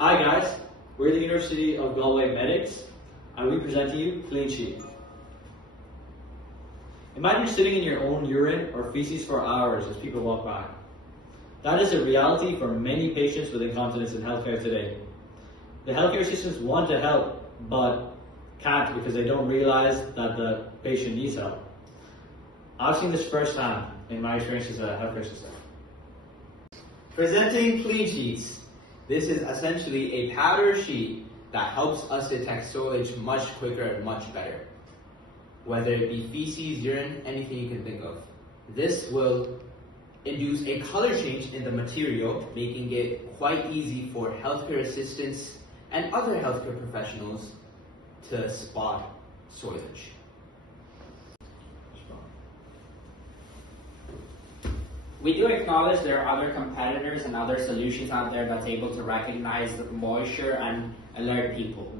Hi guys, we're the University of Galway Medics and we present to you CleanSheets. Imagine you're sitting in your own urine or feces for hours as people walk by. That is a reality for many patients with incontinence in healthcare today. The healthcare systems want to help, but can't because they don't realize that the patient needs help. I've seen this firsthand in my experience as a healthcare system. Presenting CleanSheets. This is essentially a powder sheet that helps us detect soilage much quicker and much better. Whether it be feces, urine, anything you can think of. This will induce a color change in the material, making it quite easy for healthcare assistants and other healthcare professionals to spot soilage. We do acknowledge there are other competitors and other solutions out there that's able to recognize the moisture and alert people.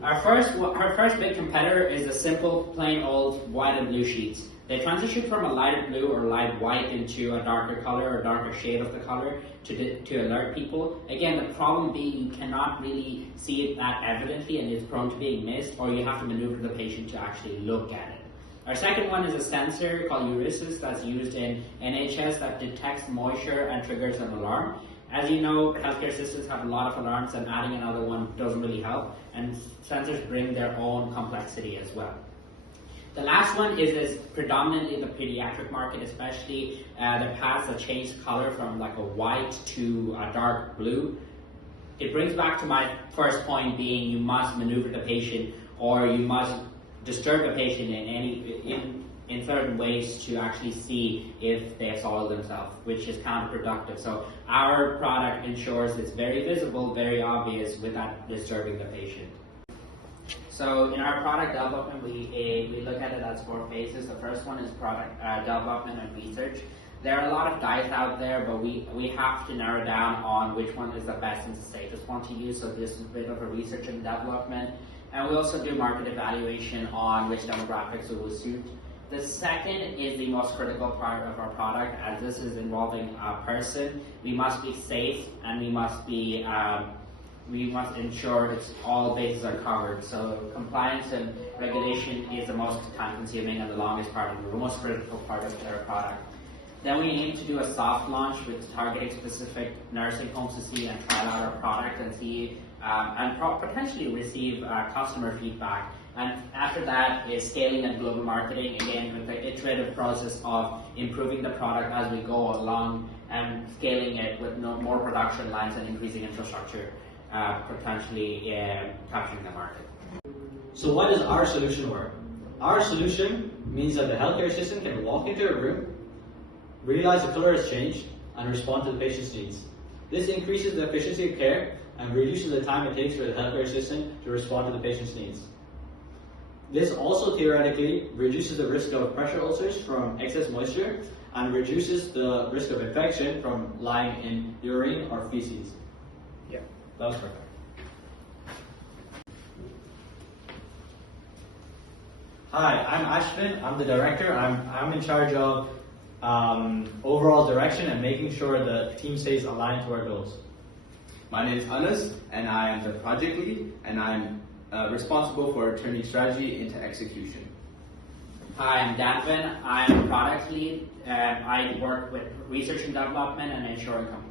Our first big competitor is the simple, plain old white and blue sheets. They transition from a lighter blue or light white into a darker color or darker shade of the color to alert people. Again, the problem being you cannot really see it that evidently and it's prone to being missed, or you have to maneuver the patient to actually look at it. Our second one is a sensor called Eurysis that's used in NHS that detects moisture and triggers an alarm. As you know, healthcare systems have a lot of alarms and adding another one doesn't really help, and sensors bring their own complexity as well. The last one is predominantly the pediatric market, especially the pads that change color from like a white to a dark blue. It brings back to my first point being you must maneuver the patient or you must disturb the patient in certain ways to actually see if they have soiled themselves, which is counterproductive. So our product ensures it's very visible, very obvious without disturbing the patient. So in our product development, we look at it as 4 phases. The first one is product development and research. There are a lot of guides out there, but we have to narrow down on which one is the best and the safest one to use. So this is a bit of a research and development. And we also do market evaluation on which demographics it will suit. The second is the most critical part of our product, as this is involving a person. We must be safe and we must ensure all bases are covered. So compliance and regulation is the most time consuming and the longest part of the most critical part of our product. Then we aim to do a soft launch with targeting specific nursing homes to see and try out our product and see and potentially receive customer feedback. And after that is scaling and global marketing, again with the iterative process of improving the product as we go along and scaling it with more production lines and increasing infrastructure, potentially capturing the market. So what does our solution work? Our solution means that the healthcare system can walk into a room, realize the color has changed, and respond to the patient's needs. This increases the efficiency of care and reduces the time it takes for the healthcare system to respond to the patient's needs. This also theoretically reduces the risk of pressure ulcers from excess moisture and reduces the risk of infection from lying in urine or feces. Yeah, that was perfect. Hi, I'm Ashvin. I'm the director. I'm in charge of overall direction and making sure the team stays aligned to our goals. My name is Anas, and I am the project lead, and I'm responsible for turning strategy into execution. Hi, I'm Danvin. I'm product lead, and I work with research and development and ensuring compliance.